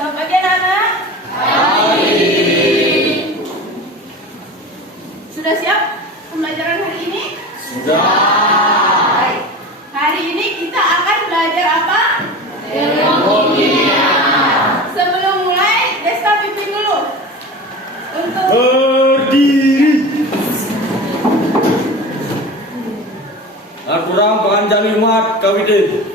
Selamat pagi anak-anak. Sudah siap pembelajaran hari ini? Sudah. Baik. Hari ini kita akan belajar apa? Ilmu kimia. Sebelum mulai, Desta pimpin dulu. Untuk Berdiri. Al-Quran Penganjali Mat Kawidin.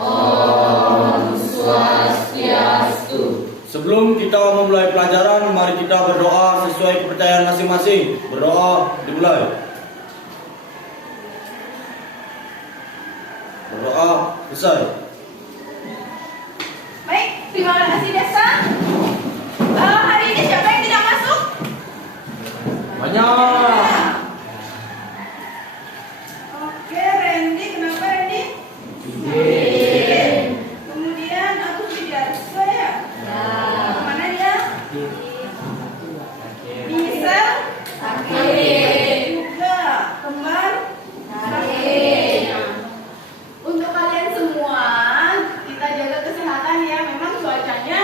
Om Swastiastu. Sebelum kita memulai pelajaran, mari kita berdoa sesuai kepercayaan masing-masing. Berdoa dimulai. Berdoa selesai. baik, terima kasih Desta. Hari ini siapa yang tidak masuk? Banyak. Oke, Randy, kenapa Randy? Kemudian aku Widarso ya. Mana dia? Misal juga kembar sakit. Untuk kalian semua, kita jaga kesehatan ya. Memang cuacanya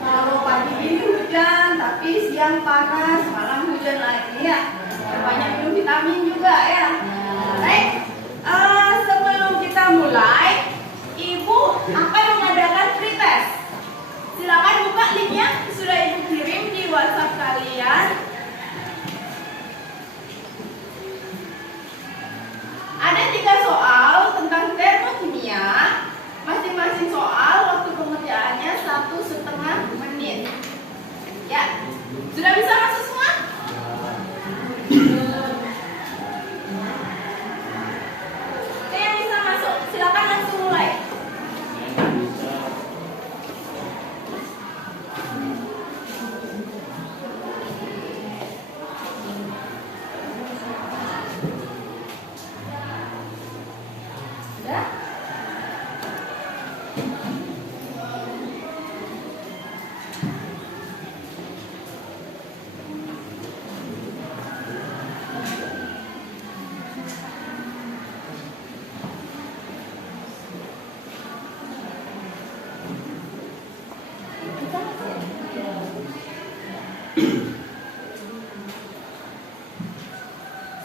kalau pagi ini hujan, tapi siang panas, malam hujan lagi ya. Banyak minum vitamin juga ya. Baik, sebelum kita mulai, Ibu akan mengadakan pretest. Silakan buka linknya, sudah Ibu kirim di WhatsApp kalian. Ada 3 soal tentang termokimia. Masing-masing soal waktu pengerjaannya 1,5 menit. Ya, sudah bisa masuk semua? Oke, yang bisa masuk, silakan langsung mulai. Sudah?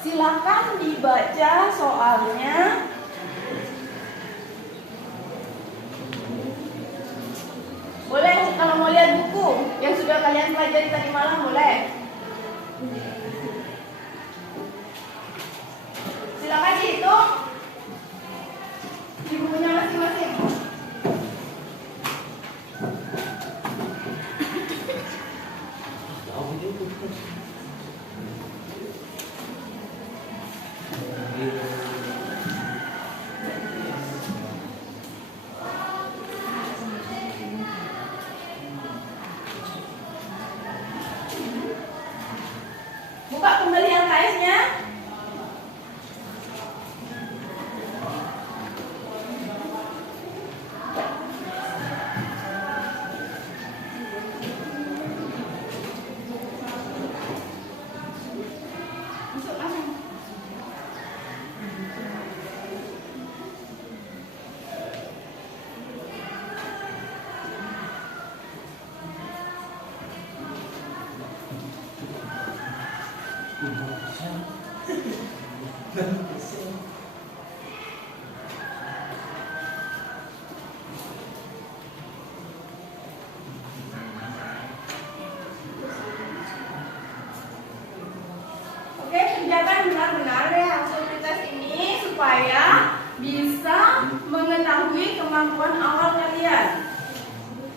Silakan dibaca soalnya. Boleh kalau mau lihat buku yang sudah kalian pelajari tadi malam, boleh. Silakan dihitung di bukunya masing-masing. Buka kembali LKS-nya. Masuk langsung. Oke, kerjakan benar-benar ya hasil pretest ini supaya bisa mengetahui kemampuan awal kalian.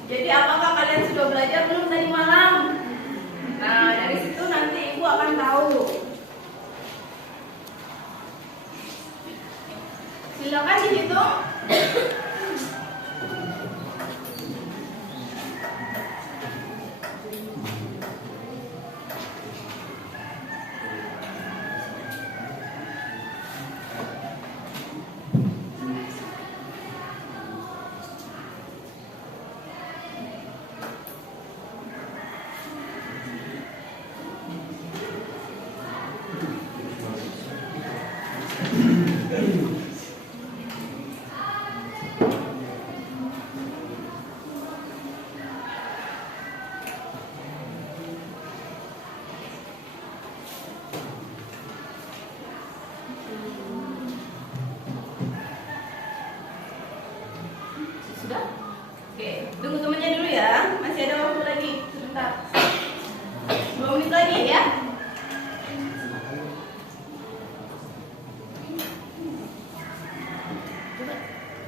Jadi apakah kalian sudah belajar belum tadi malam? Nah, dari situ nanti Ibu akan tahu. Silakan dihitung.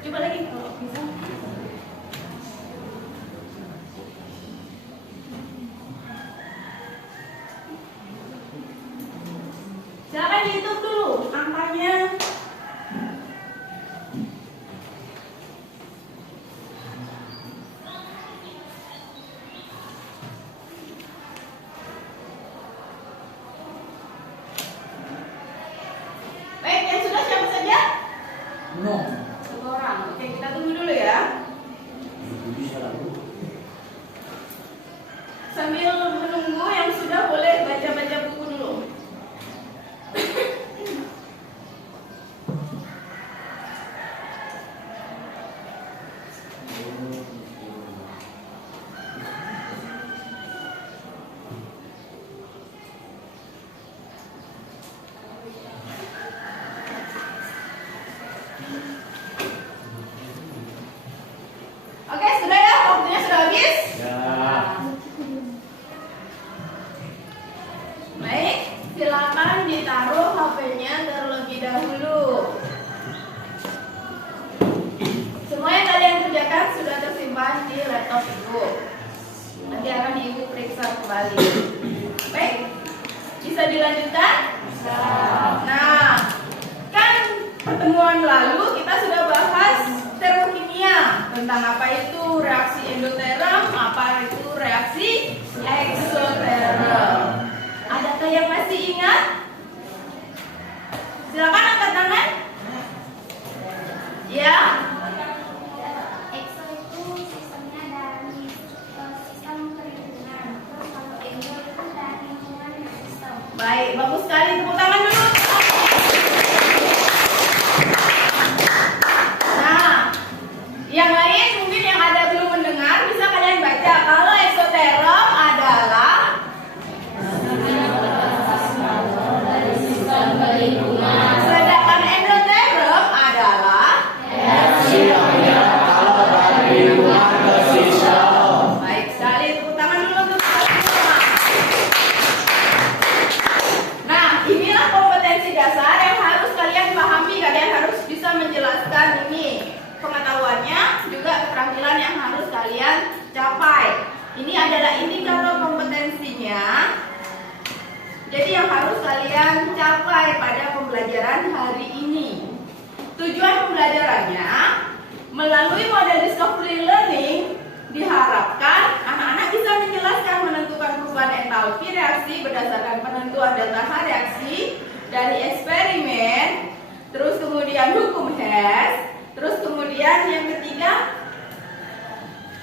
Coba lagi kalau bisa. Silakan dihitung dulu angkanya. Baik, yang sudah siapa saja? No. Satu orang. Oke, kita tunggu dulu ya. Sambil menunggu yang sudah boleh baca-baca buku dulu. Oke, sudah ya? Waktunya sudah habis? Ya. Baik, silakan ditaruh HP-nya terlebih dahulu. Semua yang kalian kerjakan sudah tersimpan di laptop ibu. Nanti akan ibu periksa kembali. Baik, bisa dilanjutkan? Bisa. Nah, kan pertemuan lalu kita sudah bahas termokimia, tentang apa itu reaksi endoterm, apa itu reaksi eksoterm. Adakah yang masih ingat? Silakan angkat tangan. Ya. EXO itu sistemnya dari sistem perlindungan. Terus kalau ENDO itu dari lingkungan sistem. Baik, bagus sekali. Tepuk tangan dulu. Nah, yang lain mungkin yang ada belum mendengar bisa kalian baca. Kalau eksoterm adalah sedangkan endoterm adalah Reaksi yang kalau dari lingkungan ke sistem. baik sekali. Tepuk tangan dulu untuk semua. Nah, inilah kompetensi dasar yang harus kalian pahami. Kalian harus bisa menjelaskan ini. Pengetahuannya juga keterampilan yang harus kalian capai. Ini adalah indikator kompetensinya. Jadi yang harus kalian capai pada pembelajaran hari ini. Tujuan pembelajarannya melalui model discovery learning diharapkan anak-anak bisa menjelaskan menentukan perubahan entalpi reaksi berdasarkan penentuan data reaksi dari eksperimen, terus kemudian hukum Hess, terus kemudian yang ketiga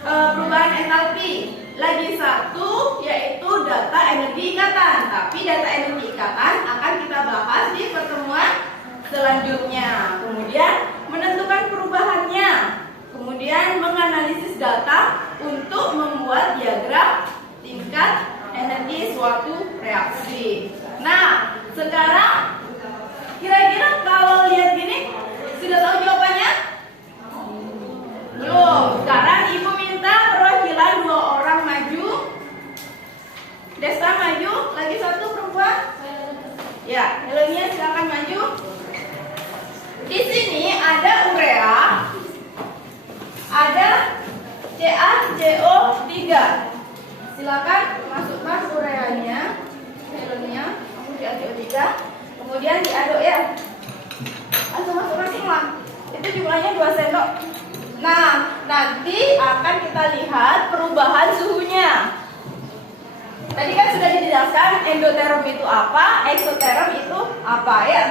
perubahan entalpi. Lagi satu yaitu data energi ikatan. Tapi data energi ikatan akan kita bahas di pertemuan selanjutnya. Kemudian menentukan perubahannya. Kemudian menganalisis data untuk membuat diagram tingkat energi suatu reaksi. Nah, sekarang kira-kira kalau lihat gini sudah tahu jawabannya? Belum. Sekarang ibu minta perwakilan 2 orang maju. Desta maju. Lagi satu perempuan. Ya, Helenia silakan maju. Di sini ada urea, ada CaCO3. Silakan masukkan ureanya, Helenia, kamu CaCO3. Kemudian diaduk ya. Langsung masukkan semua. Itu jumlahnya 2 sendok. Nah, nanti akan kita lihat perubahan suhunya. Tadi kan sudah dijelaskan endoterm itu apa, eksoterm itu apa ya?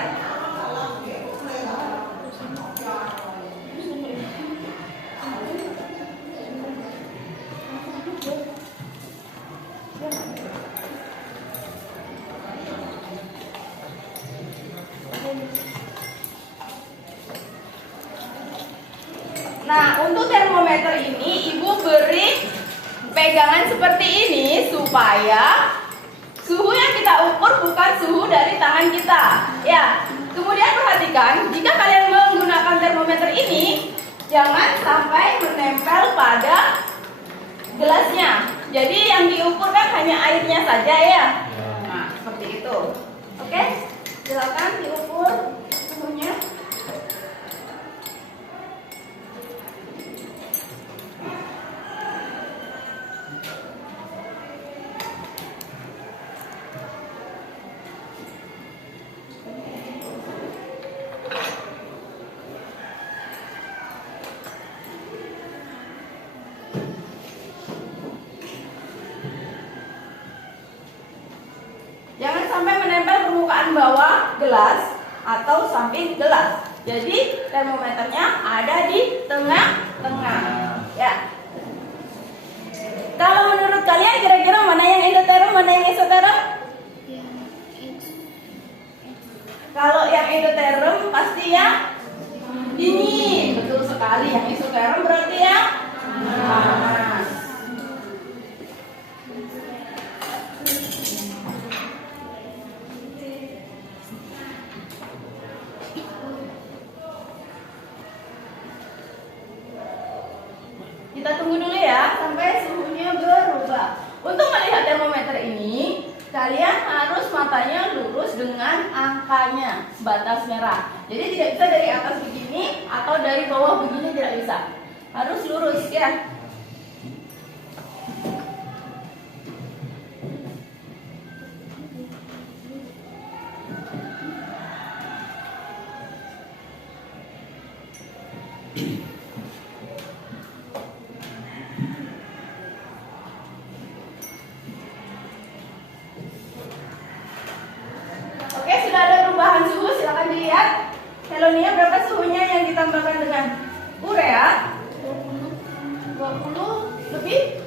Nah, untuk termometer ini ibu beri pegangan seperti ini supaya suhu yang kita ukur bukan suhu dari tangan kita. Ya, kemudian perhatikan jika kalian menggunakan termometer ini jangan sampai menempel pada gelasnya. Jadi yang diukur kan hanya airnya saja ya. Nah, seperti itu. Oke, silakan diukur suhunya. depan bawah gelas atau samping gelas. Jadi termometernya ada di tengah-tengah. Ya. Kalau menurut kalian kira-kira mana yang endoterm, mana yang exoterm? Kalau yang endoterm pasti yang dingin, betul sekali. Yang exoterm berarti yang panas. Kita tunggu dulu ya sampai suhunya berubah. Untuk melihat termometer ini, kalian harus matanya lurus dengan angkanya, batas merah. Jadi tidak bisa dari atas begini atau dari bawah begini, tidak bisa. Harus lurus ya. Oke, sudah ada perubahan suhu, silakan dilihat. Helonia berapa suhunya yang ditambahkan dengan urea? 20 lebih?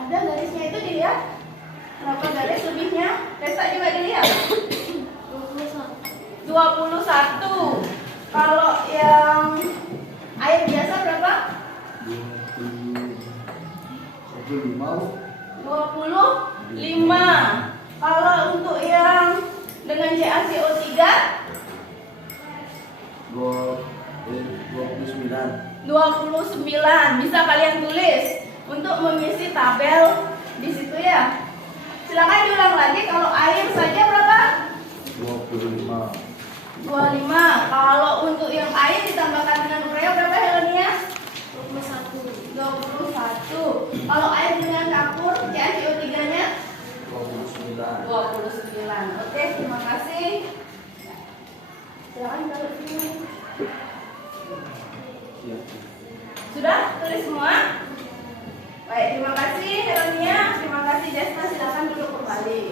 Ada garisnya itu dilihat. Berapa garis lebihnya? Resa juga dilihat. 21. Kalau yang air biasa berapa? 25. Kalau untuk yang dengan CaCO3 29. Bisa kalian tulis untuk mengisi tabel di situ ya. Silakan diulang lagi. Kalau air saja berapa? 25. Kalau untuk yang air ditambahkan dengan urea berapa Helonia? 21. Kalau air dengan kapur CaCO3-nya 29. Oke, terima kasih. Silakan taruh sini. Sudah tulis semua? Baik, terima kasih Helonia, terima kasih Desna, silakan duduk kembali.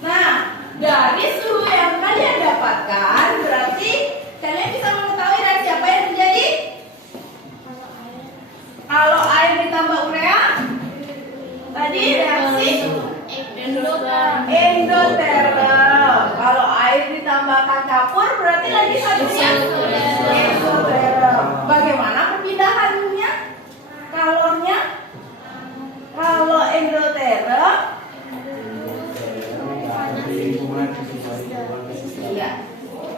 Nah, dari suhu yang kalian dapatkan, berarti kalian bisa mengetahui reaksi apa yang terjadi? Kalau air ditambah urea, tadi reaksi endoterm. Kalau air ditambahkan kapur, berarti lagi satunya exoterm. Bagaimana perpindahannya? Kalornya? Kalau endoterm, iya.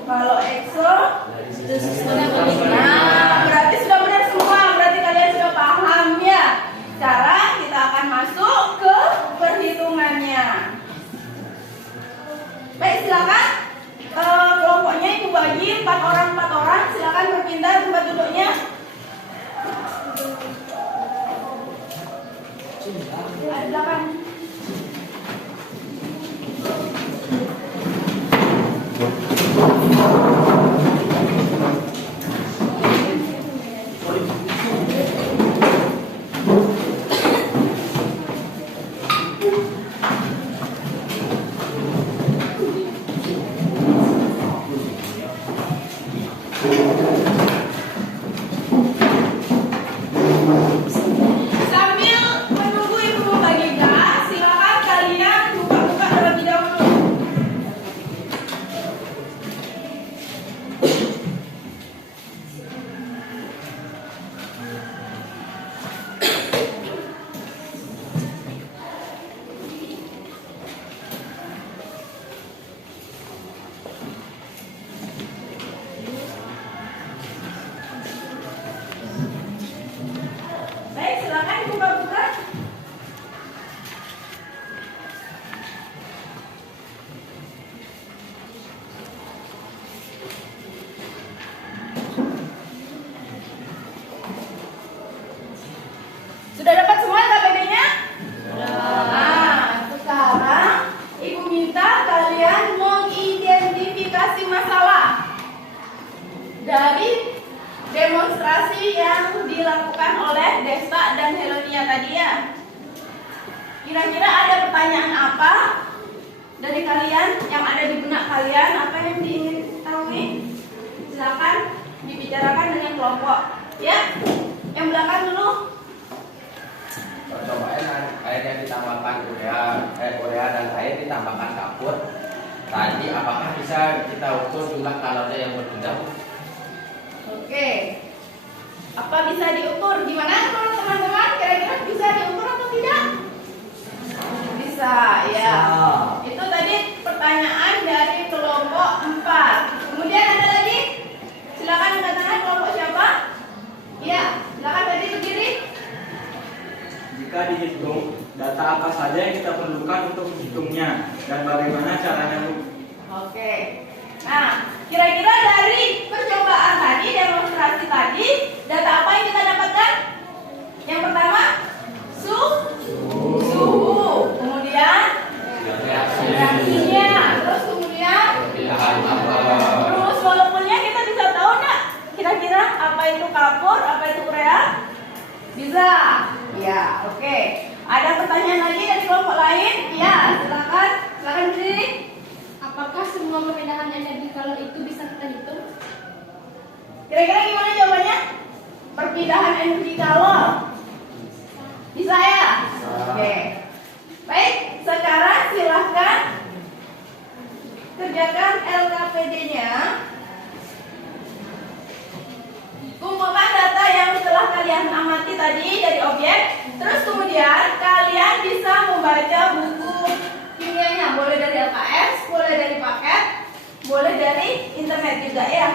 Kalau exo, nah berarti sudah benar semua. Berarti kalian sudah paham ya. Sekarang kita akan masuk ke perhitungannya. Baik, silakan. Kelompoknya ibu bagi 4 orang. Silakan berpindah tempat duduknya. Di belakang. Sambil menunggu ibu membagi gas, silakan kalian buka-buka terlebih dahulu. Baik, silakan buka-buka. Sudah dapat semua KBD-nya? Nah, sekarang ibu minta kalian mengidentifikasi masalah dari demonstrasi yang dilakukan oleh Desta dan Helonia tadi ya. Kira-kira ada pertanyaan apa dari kalian yang ada di benak kalian? Apa yang diingin ketahui? Silakan dibicarakan dengan kelompok. Ya, yang belakang dulu. Percobaan air yang ditambahkan urea dan air ditambahkan kapur. Tadi apakah bisa kita ukur jumlah kalori yang berbeda? Oke. Apa bisa diukur? Gimana kalau teman-teman? Kira-kira bisa diukur atau tidak? Bisa, ya. Itu tadi pertanyaan dari kelompok 4. Kemudian ada lagi? Silakan angkat tangan, kelompok siapa? Ya, silakan tadi berdiri. Jika dihitung, data apa saja yang kita perlukan untuk menghitungnya dan bagaimana caranya? Oke. Nah, kira-kira dari percobaan tadi, demonstrasi tadi, data apa yang kita dapatkan? Yang pertama, suhu. Kemudian reaksinya. Terus kemudian terus molekulnya kita bisa tahu nggak? Kira-kira apa itu kapur, apa itu urea? Bisa. Ya, oke. Ada pertanyaan lagi dari kelompok lain? Ya, silakan berdiri. Apakah semua perbedaan energi kalau itu bisa kita hitung? Kira-kira gimana jawabannya? Perpindahan energi kalor. Bisa ya? Oke. Baik, sekarang silahkan kerjakan LKPD-nya. Kumpulkan data yang telah kalian amati tadi dari objek. Terus kemudian kalian bisa membaca buku kimianya. Boleh dari LKS, boleh dari paket, boleh dari internet juga ya.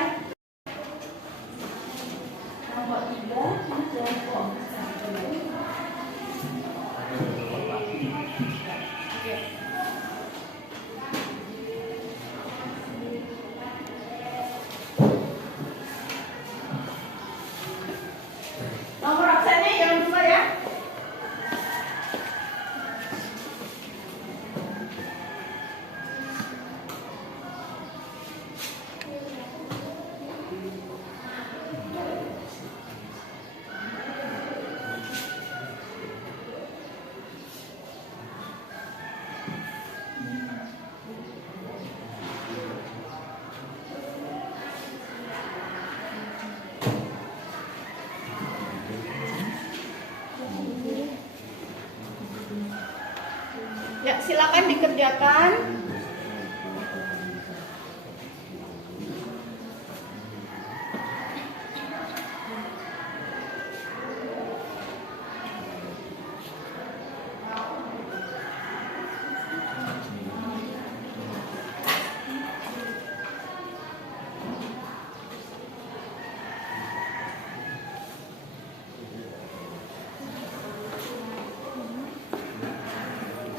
Kelompok 3, kelompok 1. Nomor absennya jangan lupa ya. Ya, silakan dikerjakan.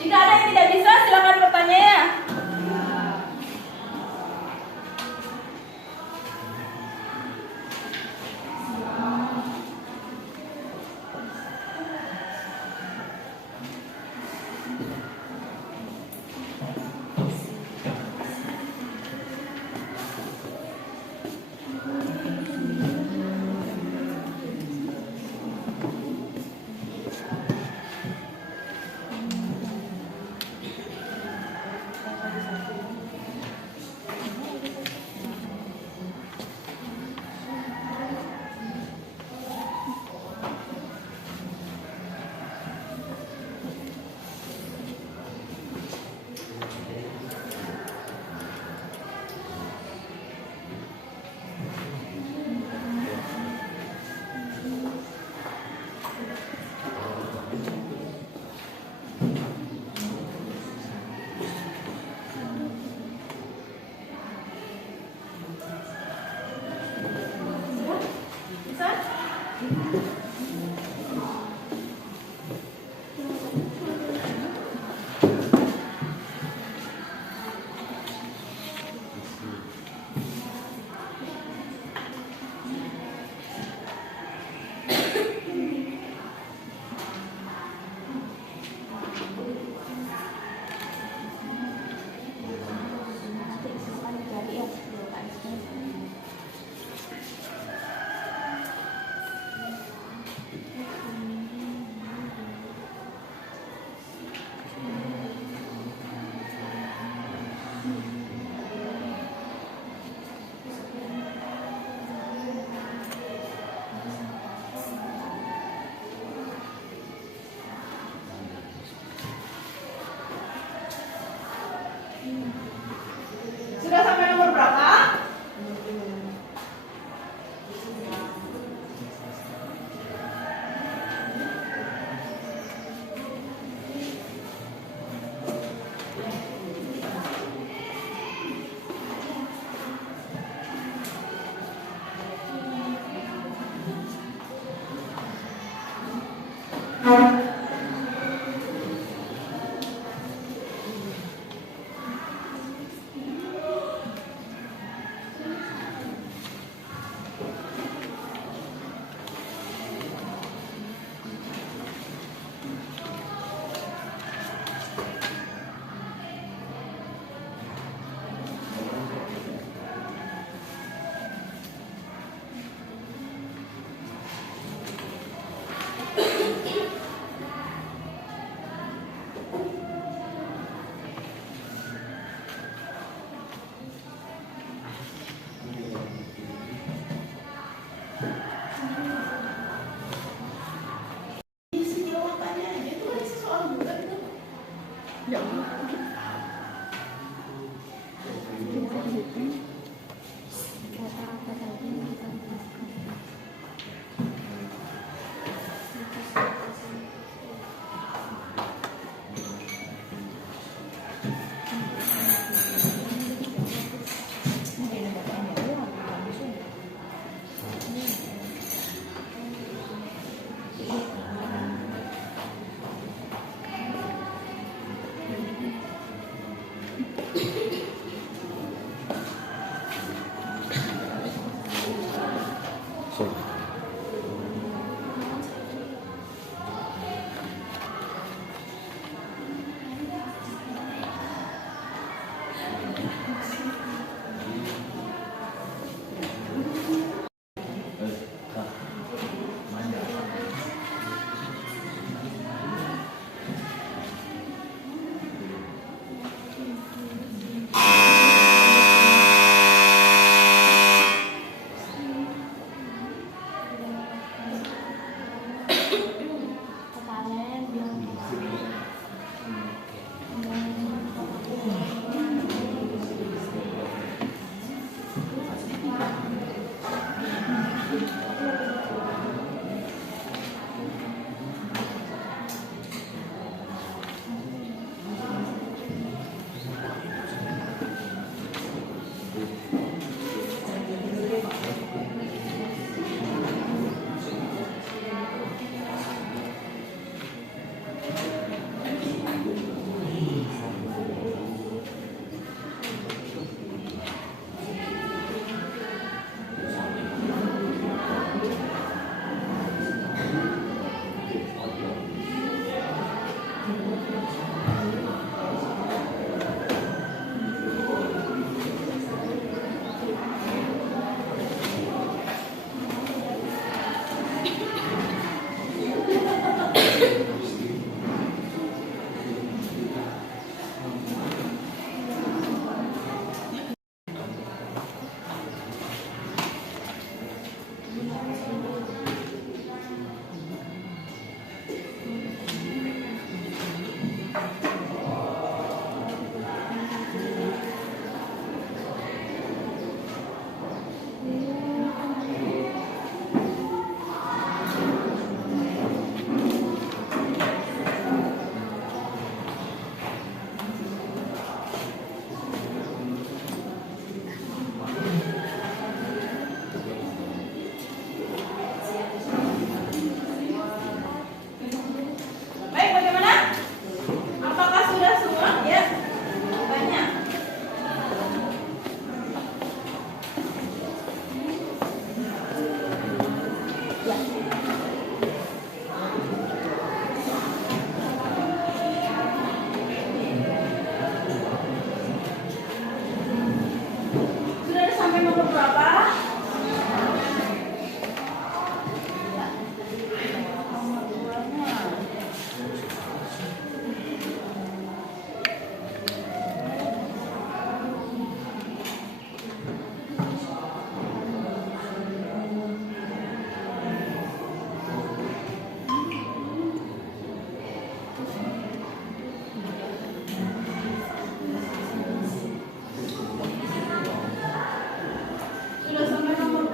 Jika ada yang tidak bisa, silakan bertanya ya.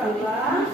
ulang.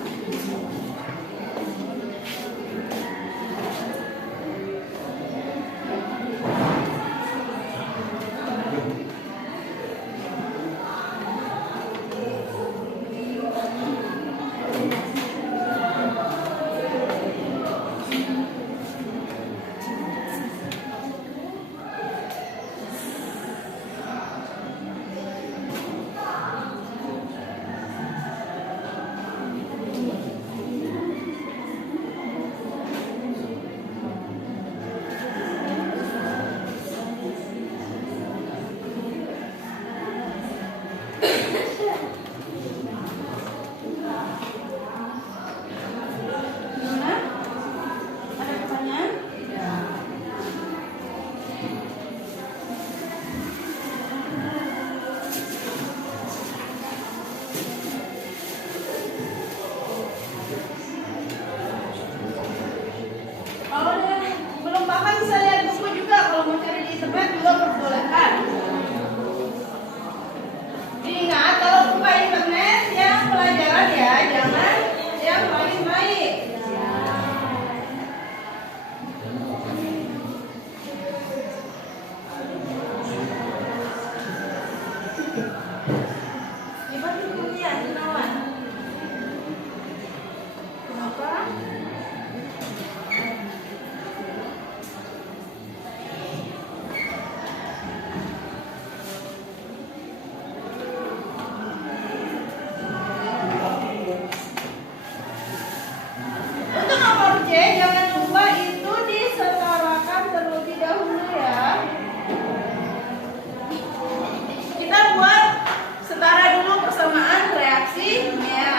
Gimana? Ada pertanyaan? Kalau belum paham bisa lihat buku juga. Kalau mau cari di internet juga perbolehkan. Ingat kalau buka internet yang pelajaran ya, jangan yang main-main. Gimana bukunya, Gunawan? Kenapa? Untuk nomor C, jangan lupa itu disetarakan terlebih dahulu ya. Kita buat setara dulu persamaan reaksinya.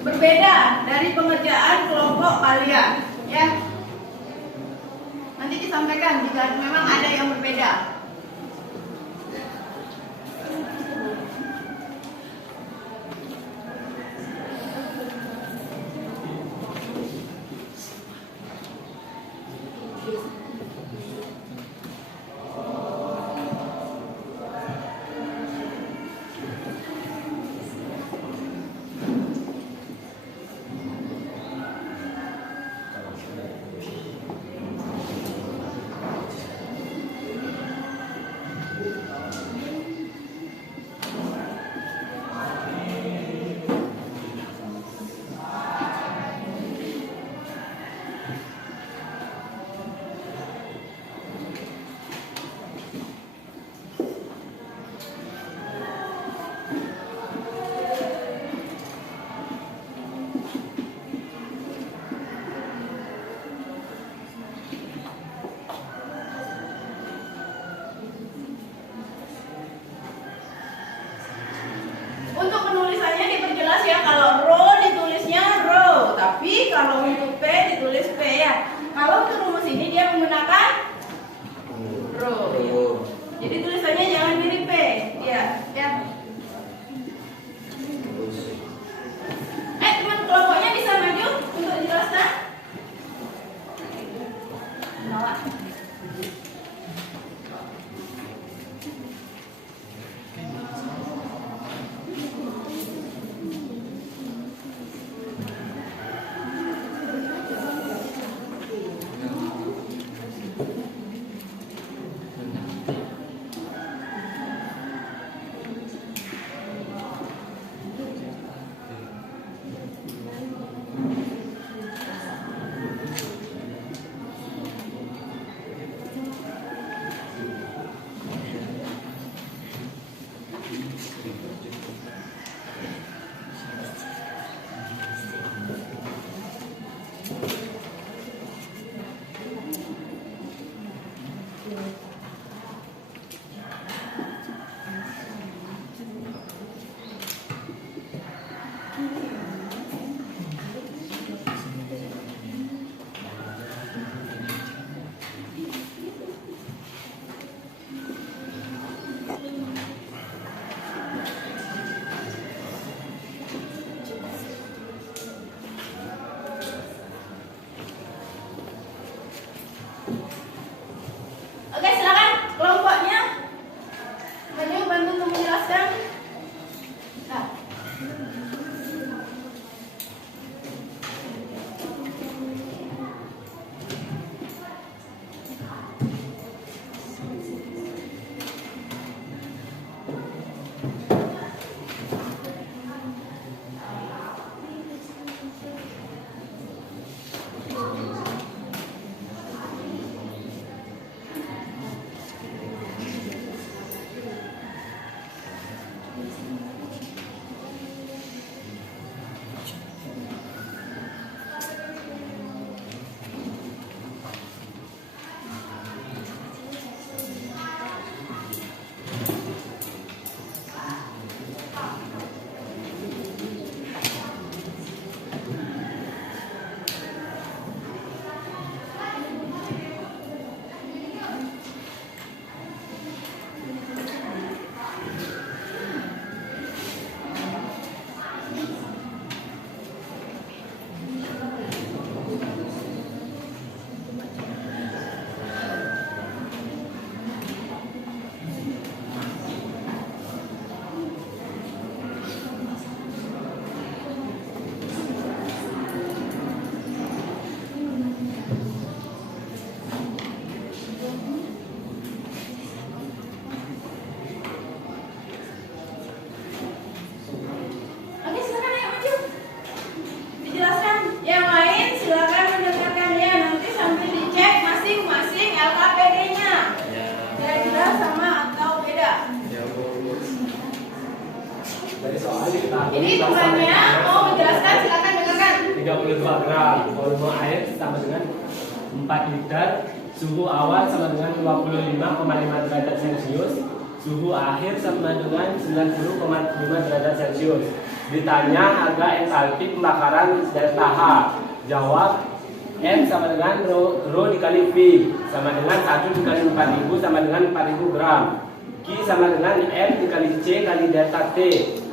berbeda dari pengerjaan kelompok kalian, ya. Nanti disampaikan jika memang ada yang berbeda. Untuk penulisannya diperjelas ya, kalau row ditulisnya row, tapi kalau untuk P ditulis P ya. Kalau untuk rumus ini dia menggunakan row. Ya. Jadi tulisannya jangan mirip P, ya. Teman kelompoknya bisa maju untuk dijelaskan. Nolak. Oke, silakan kelompoknya maju bantu untuk menjelaskan. Nah. Ini temannya mau menjelaskan, silakan dengarkan. 32 gram, volume air sama dengan 4 liter, suhu awal sama dengan 25,5 derajat Celcius, suhu akhir sama dengan 90,5 derajat Celcius. Ditanya harga entalpi pembakaran delta H. Jawab M sama dengan Rho dikali V sama dengan 1 dikali 4000 sama dengan 4000 gram. Q sama dengan M dikali C kali delta T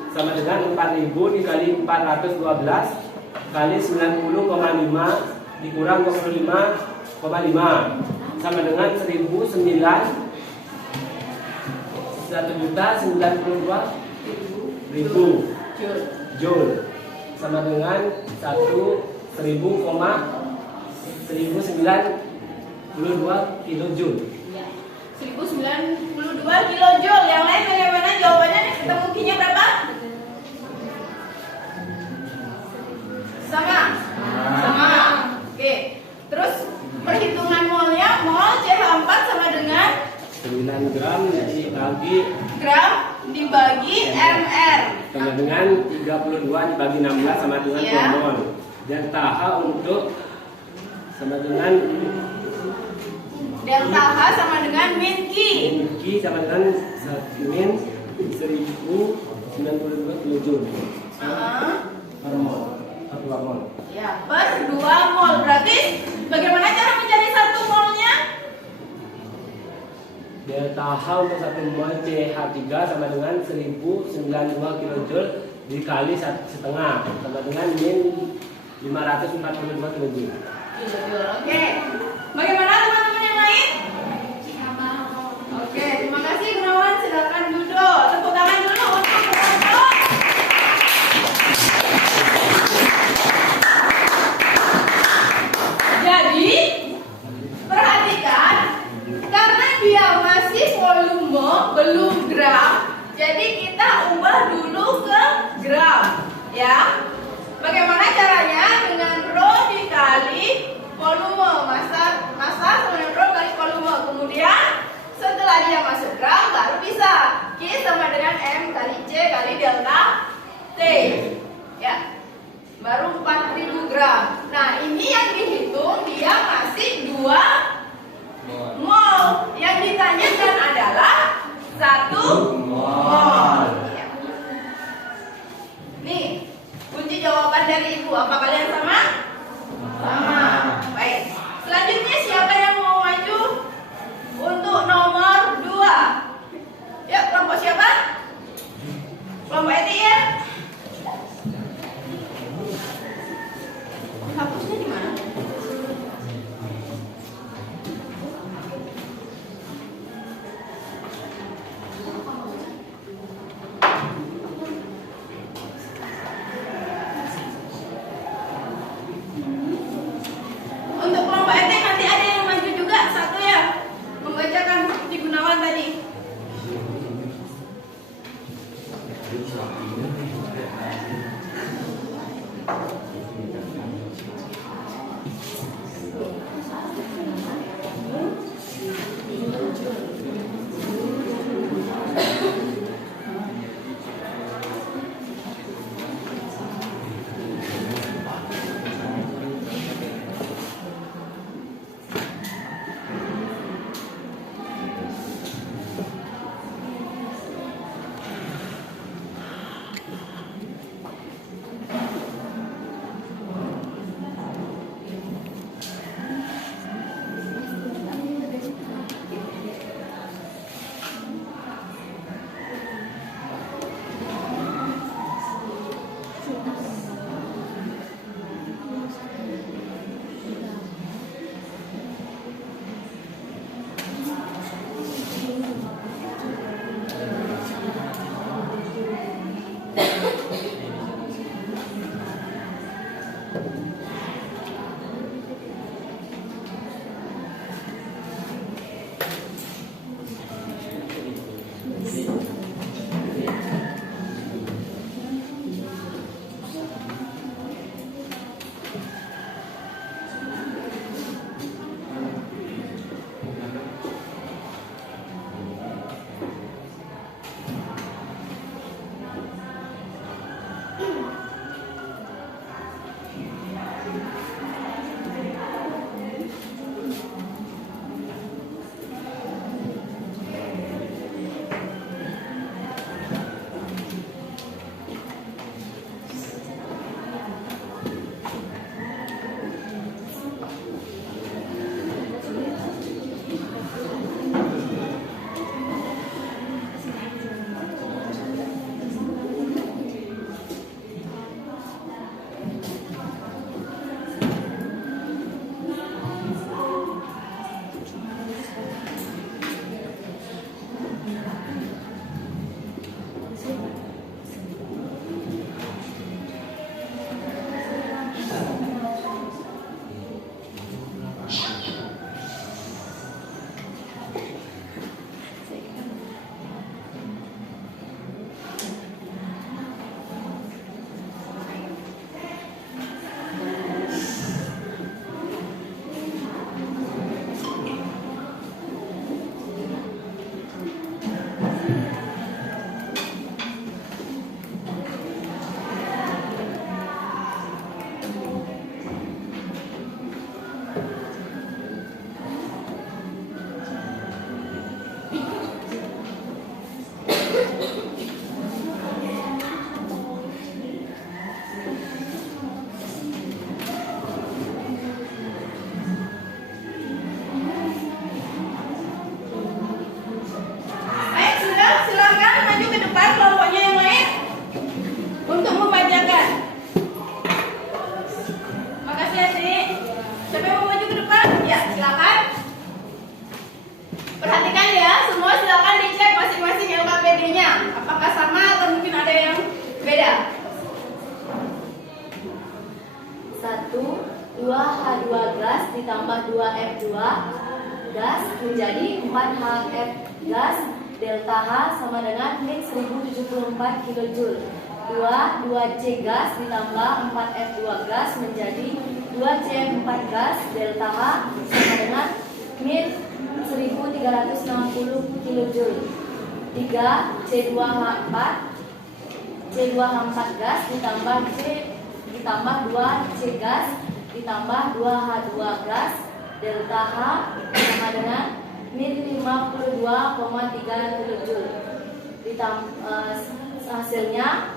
sama dengan 4000 dikali 412 kali 90,5 dikurang 25,5 sama dengan 1.092.000 Joule sama dengan 1092 kilojoule. 1092 kilojoule. Yang lain bagaimana jawabannya? Ketemu Q-nya berapa? Sama? Sama. Oke. Terus perhitungan molnya, mol CH4 sama dengan 9 gram dibagi gram dibagi mr. sama dengan 32 dibagi 16 sama dengan 2 mol. Delta H untuk sama dengan Delta H sama dengan min Q. Q sama dengan min 1092 kilojoule per mol. Per 2 mol. Ya, per 2 mol. Berarti bagaimana cara mencari 1 molnya? Delta H untuk 1 mol CH3 sama dengan 1092 kilojoule dikali 1,5 sama dengan min 542 kilojoule. Oke. Bagaimana teman-teman yang lain? Oke, terima kasih Gunawan. Silakan duduk. Tepuk tangan dulu untuk Gunawan. Jadi, perhatikan, karena dia masih volume, belum gram, jadi kita ubah dulu ke gram, ya. Bagaimana caranya? Dengan Rho dikali volume, massa sama dengan Rho kali volume. Kemudian setelah dia masuk gram, baru bisa Q sama dengan M kali C kali delta T, ya. Baru 4000 gram. Nah, ini yang dihitung dia masih 2 mol. Yang ditanyakan adalah 1 mol. Ya. Nih, kunci jawaban dari Ibu. Apa kalian sama? Sama. Baik. Selanjutnya siapa yang mau maju untuk nomor 2? Ya, kelompok siapa? Kelompok Eti ya? Hapusnya di mana? Untuk kelompok ET nanti ada yang maju juga satu ya, membacakan di Gunawan tadi. kasih adik. Siapa yang mau maju ke depan? Ya, silakan. Perhatikan ya, semua silakan dicek masing-masing LKPD-nya. Apakah sama atau mungkin ada yang beda? 1, 2H2 gas ditambah 2F2 gas menjadi 4HF gas delta H sama dengan min 1074 kJ. 2C gas ditambah 4F2 gas menjadi 2CF4 gas delta H sama dengan min 1360 kJ. 3C2H4 gas ditambah 2C gas ditambah 2H2 gas delta H sama dengan min 52,3 kJ. Hasilnya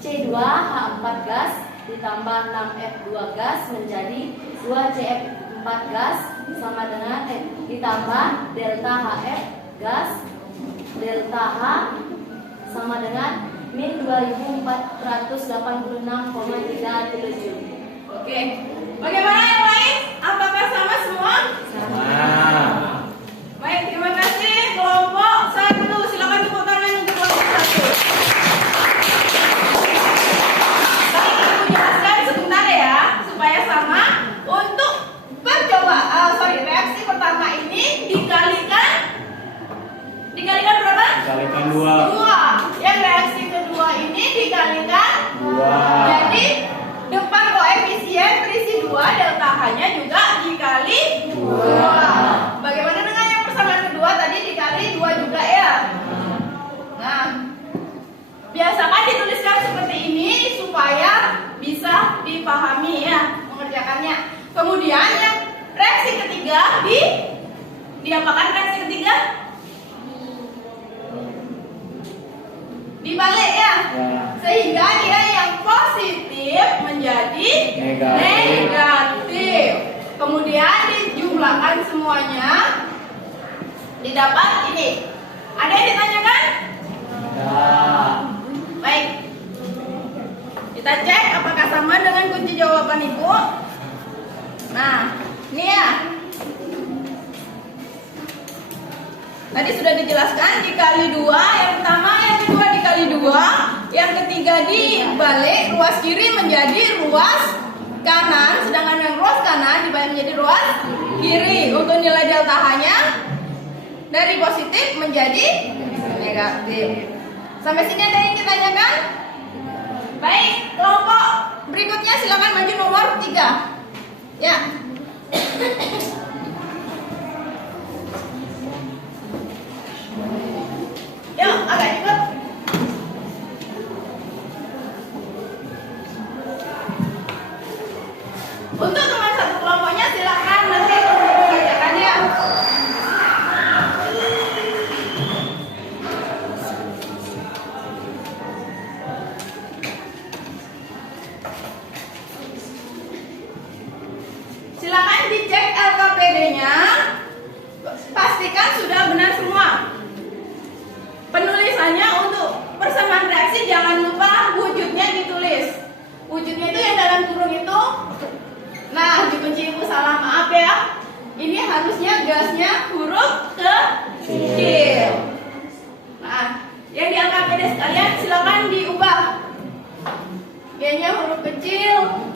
C2H4 gas ditambah 6F2 gas menjadi 2CF4 gas sama dengan ditambah delta HF gas delta H sama dengan min 2486,3 kJ. Oke. Bagaimana yang lain? Apakah sama semua? Baik, terima kasih. Kelompok 1, silakan tepuk tangan untuk kelompok 1. Baik, Ibu jelaskan sebentar ya, supaya sama. Untuk reaksi pertama ini dikalikan berapa? Dikalikan 2. 2. Yang reaksi kedua ini dikalikan 2. Jadi depan koefisien berisi 2, delta H-nya juga dikali 2. Bagaimana dengan yang persamaan kedua tadi dikali 2 juga ya? Nah, biasakan dituliskan seperti ini supaya bisa dipahami ya mengerjakannya. Kemudian yang reaksi ketiga diapakan reaksi ketiga? Dibalik ya. Sehingga dia yang positif menjadi negatif. Kemudian dijumlahkan semuanya, didapat ini. Ada yang ditanyakan? Baik. Kita cek apakah sama dengan kunci jawaban Ibu. Nah, ini ya. Tadi sudah dijelaskan dikali 2, yang pertama, yang kedua dikali 2, yang ketiga dibalik, ruas kiri menjadi ruas kanan, sedangkan yang ruas kanan dibalik menjadi ruas kiri. Untuk nilai delta H-nya dari positif menjadi negatif. Sampai sini ada yang ditanyakan? Baik, kelompok berikutnya silakan maju nomor 3. Ya. Yuk, agak cepat. Untuk teman satu kelompoknya silakan nanti mengerjakan ya. Silakan dicek LKPD-nya. Pastikan sudah benar semua. Penulisannya untuk persamaan reaksi jangan lupa wujudnya ditulis. Wujudnya itu yang dalam kurung itu. Nah, dikunci Ibu salah, maaf ya. Ini harusnya gasnya huruf kecil. Nah, yang di LKPD sekalian silakan diubah. G-nya huruf kecil.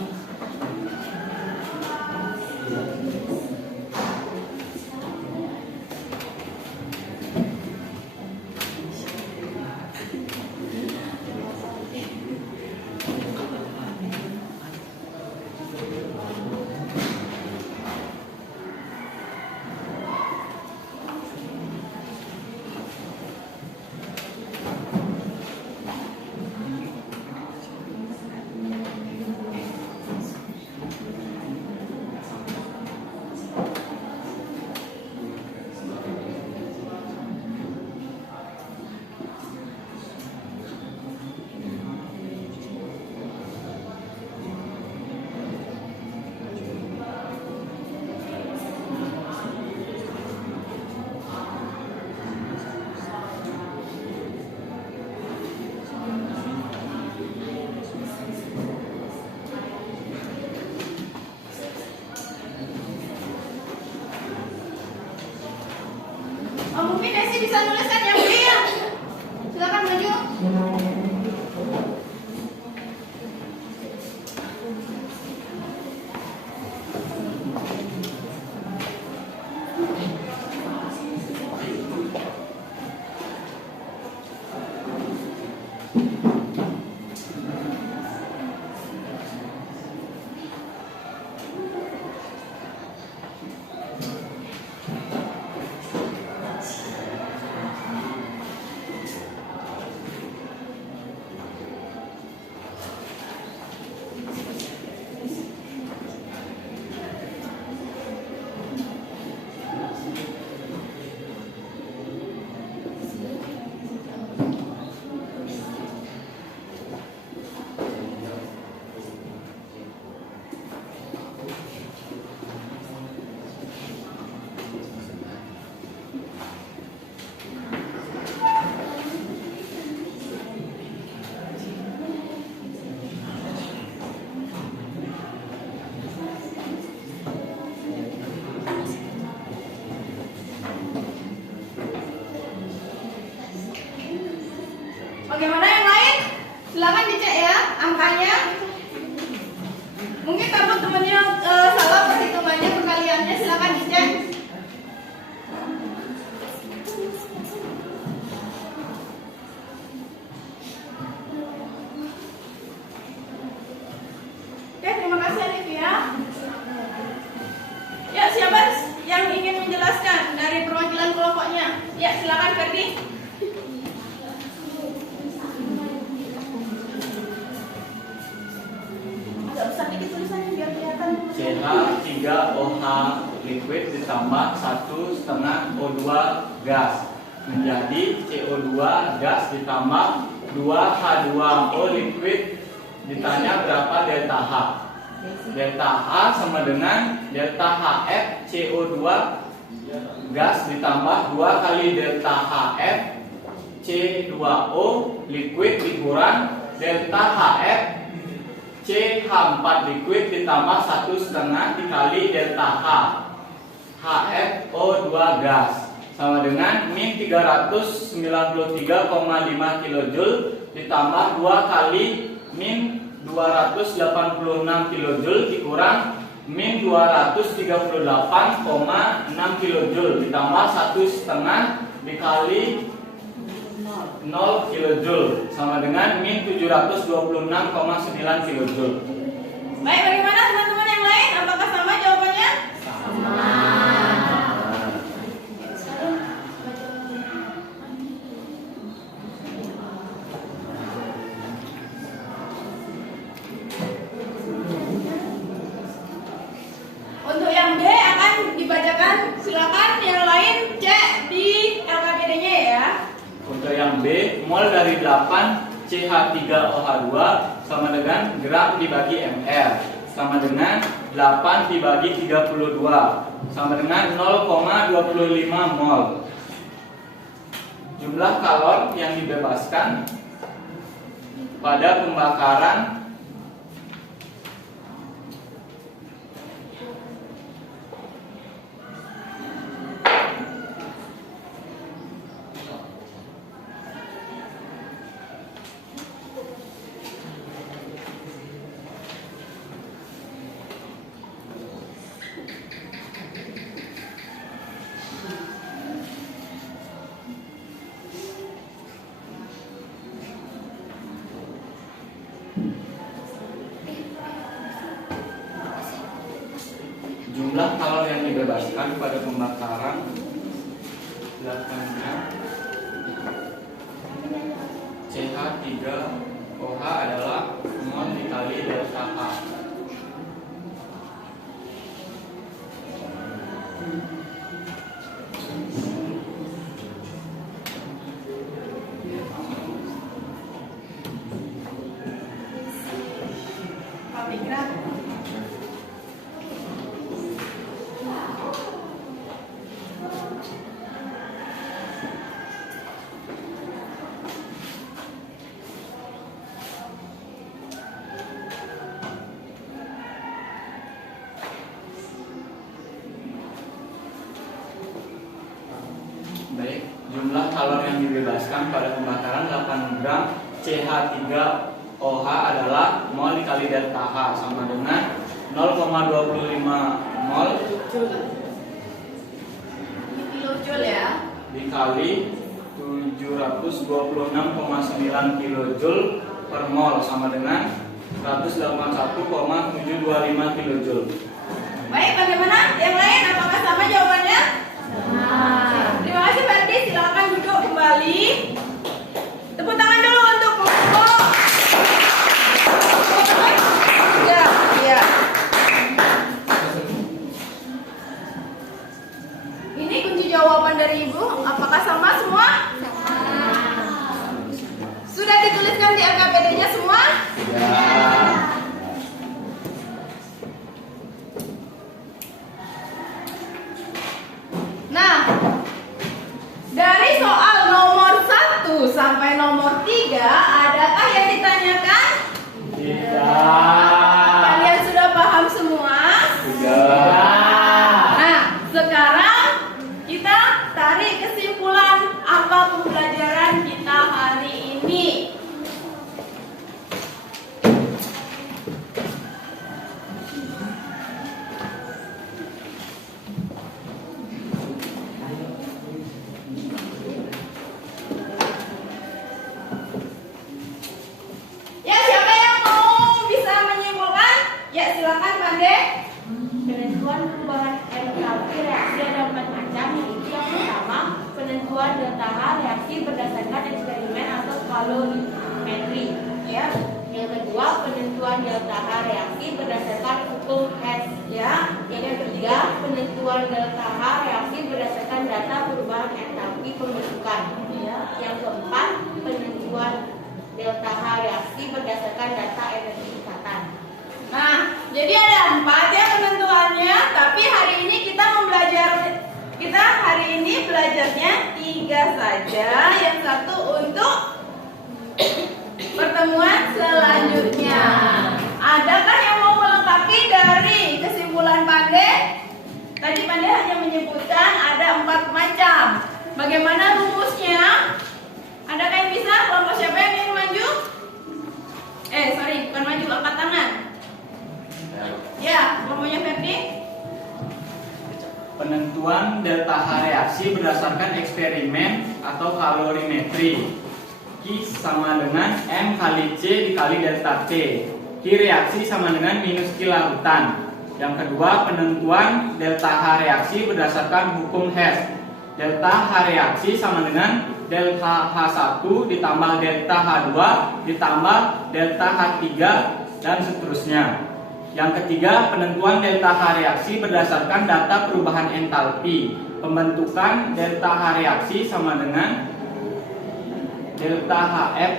Mungkin Desi bisa nuliskan yang B ya. Silakan maju. Bagaimana yang lain? Silakan dicek ya angkanya. Mungkin teman-temannya salah perhitungannya, perkaliannya, silakan dicek. Oke, terima kasih Olivia. Ya, siapa yang ingin menjelaskan dari perwakilan kelompoknya? Ya, silakan Ferdi. CH3OH liquid ditambah 1,5 O2 gas menjadi CO2 gas ditambah 2H2O liquid. Ditanya berapa delta H. Delta H sama dengan delta HF CO2 gas ditambah 2 kali delta HF C2O liquid dikurang delta HF CH4 liquid ditambah 1,5 dikali delta H HFO2 gas sama dengan min 393,5 kJ ditambah 2 kali min 286 kJ dikurang min 238,6 kJ ditambah 1,5 dikali 0 kJ sama dengan min 726,9 kJ. Baik, bagaimana teman-teman yang lain? Apakah sama jawabannya? Sama. Untuk yang B akan dibacakan, silakan yang lain cek di LKPD-nya ya. Untuk yang B, mol dari 8 CH3OH2 sama dengan gram dibagi ml sama dengan 8 dibagi 32 sama dengan 0,25 mol. Jumlah kalor yang dibebaskan pada pembakaran jumlah kalor yang dibebaskan pada pembakaran belakangnya CH3OH adalah mol dikali delta H. dibebaskan pada pembakaran 8 gram CH3OH adalah mol dikali delta H sama dengan 0,25 mol Kilojoule ya. dikali 726,9 kilojoule per mol sama dengan 181,725 kilojoule. Baik, bagaimana? Yang lain apakah sama jawabannya? Terima kasih Ferdi, silakan duduk kembali. Tepuk tangan dulu untuk Koko. Ya, iya. Ini kunci jawaban dari Ibu. Apakah sama semua? Sudah dituliskan di LKPD-nya semua? Nah, dari soal nomor 1 sampai nomor 3, adakah yang ditanyakan? Tidak. Kalian sudah paham semua? Nah, sekarang kita tarik kesimpulan apa pembelajaran kita hari ini. Ya, siapa yang mau bisa menyimpulkan? Ya, silakan Pande. Penentuan perubahan entalpi reaksi ada 4 macam, yaitu yang pertama, penentuan delta H reaksi berdasarkan eksperimen atau kalorimetri. Ya, Yang kedua, penentuan delta H reaksi berdasarkan hukum Hess. ya. Yang ketiga, penentuan delta H reaksi berdasarkan data perubahan entalpi pembentukan. Ya. Yang keempat, penentuan delta H reaksi berdasarkan data energi ikatan. Nah, jadi ada 4 ya penentuannya, tapi hari ini kita belajarnya 3 saja. Yang satu untuk pertemuan selanjutnya. Adakah yang mau melengkapi dari kesimpulan Pande? Tadi Pande hanya menyebutkan ada 4 macam. Bagaimana rumusnya? Adakah yang bisa? Kelompok siapa yang ingin maju? Bukan maju, angkat tangan. Ya, kelompoknya Ferdi. Penentuan delta H reaksi berdasarkan eksperimen atau kalorimetri. Q sama dengan M kali C dikali delta T. Q reaksi sama dengan minus Q larutan. Yang kedua, penentuan delta H reaksi berdasarkan hukum Hess. Delta H reaksi sama dengan delta H1 ditambah delta H2 ditambah delta H3 dan seterusnya. Yang ketiga, penentuan delta H reaksi berdasarkan data perubahan entalpi. Pembentukan delta H reaksi sama dengan delta HF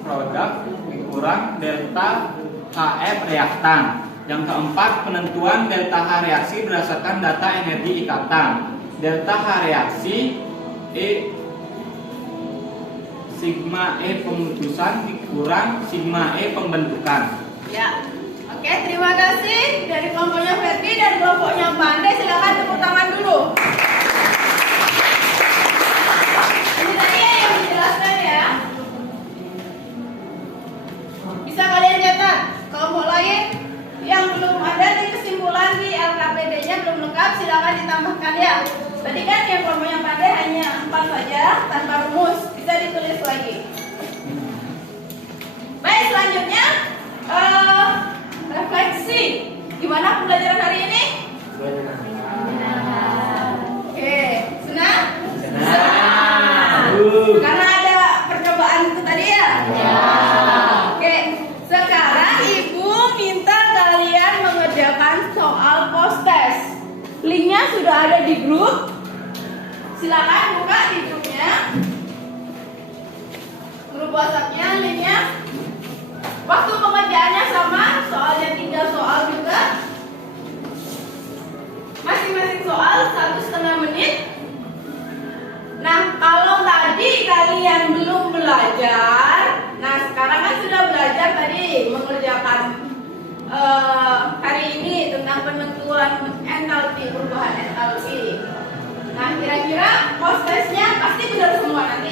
produk dikurang delta HF reaktan. Yang keempat, penentuan delta H reaksi berdasarkan data energi ikatan. Delta H reaksi sigma E pemutusan dikurang sigma E pembentukan. Ya. Oke, terima kasih dari kelompoknya Ferdi dan kelompoknya Pande. Silakan tepuk tangan dulu. Ini tadi yang dijelaskan ya. Bisa kalian catat. Kelompok lain yang belum ada di kesimpulan di LKPD-nya belum lengkap, silakan ditambahkan ya. Tadi kan yang kelompoknya Pande hanya 4 saja tanpa rumus, bisa ditulis lagi. Baik, selanjutnya refleksi. Gimana pembelajaran hari ini? Oke, senang? Karena ada percobaan itu tadi ya? Oke, sekarang Ibu minta kalian mengerjakan soal post-test. Linknya sudah ada di grup. Silakan buka di grupnya. Grup WhatsApp-nya, linknya. Waktu pengerjaannya sama, soalnya 3 soal juga. Masing-masing soal 1,5 menit. Nah, kalau tadi kalian belum belajar, nah sekarang kan sudah belajar tadi mengerjakan hari ini tentang penentuan entalpi, perubahan entalpi. Nah, kira-kira post testnya pasti benar semua nanti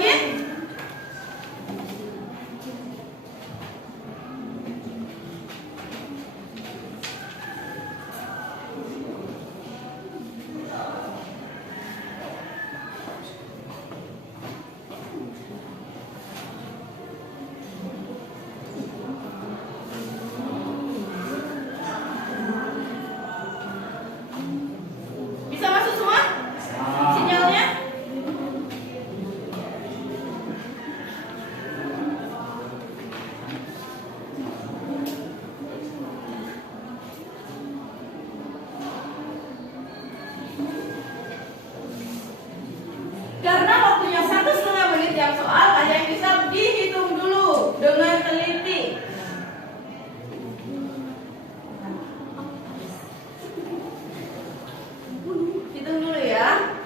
lagi? Bisa masuk semua? Sinyalnya? Karena waktunya 1,5 menit tiap soal, ada yang bisa dihitung dulu dengan teliti. Hitung dulu ya.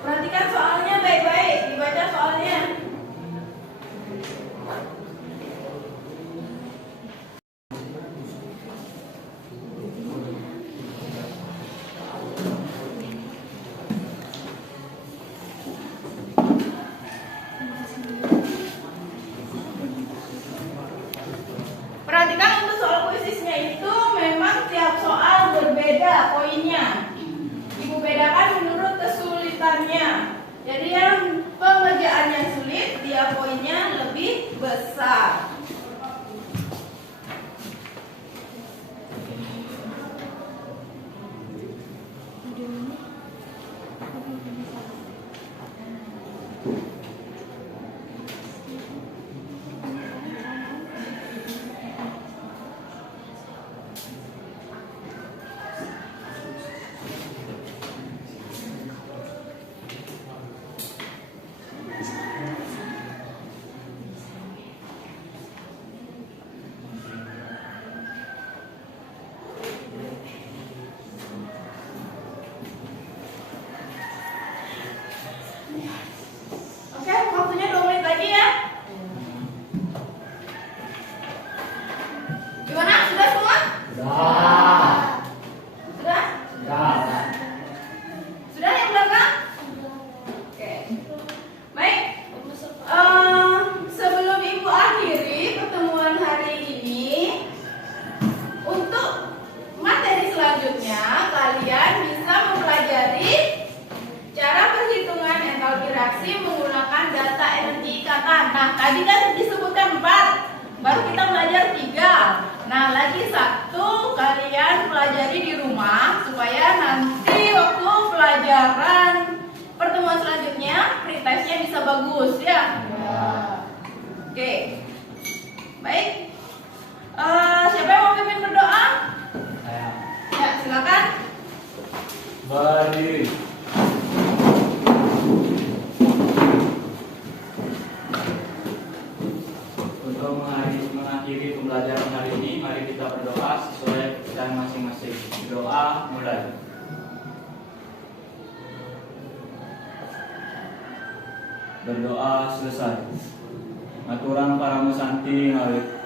Perhatikan soalnya baik-baik, dibaca soalnya. Perhatikan untuk soal kuisisnya itu memang tiap soal berbeda poinnya. Ibu bedakan menurut kesulitannya. Jadi yang pengerjaannya sulit, dia poinnya lebih besar. Oke, waktunya 2 menit lagi ya. Gimana? Sudah semua? Sudah? Sudah yang belakang? Oke. Baik. Sebelum Ibu akhiri pertemuan hari ini, untuk materi selanjutnya kalian bisa mempelajari cara perhitungan entalpi reaksi menggunakan data energi ikatan. Nah, tadi kan disebutkan 4, baru kita belajar 3. Nah, lagi 1 kalian pelajari di rumah supaya nanti waktu pelajaran pertemuan selanjutnya pretestnya bisa bagus ya. Oke. Baik. Siapa yang mau pimpin berdoa? Ya, silakan. Berdiri. Untuk mengakhiri pembelajaran hari ini, mari kita berdoa sesuai kepercayaan masing-masing. Doa mulai. Berdoa selesai. Aturan para musanti ngarit.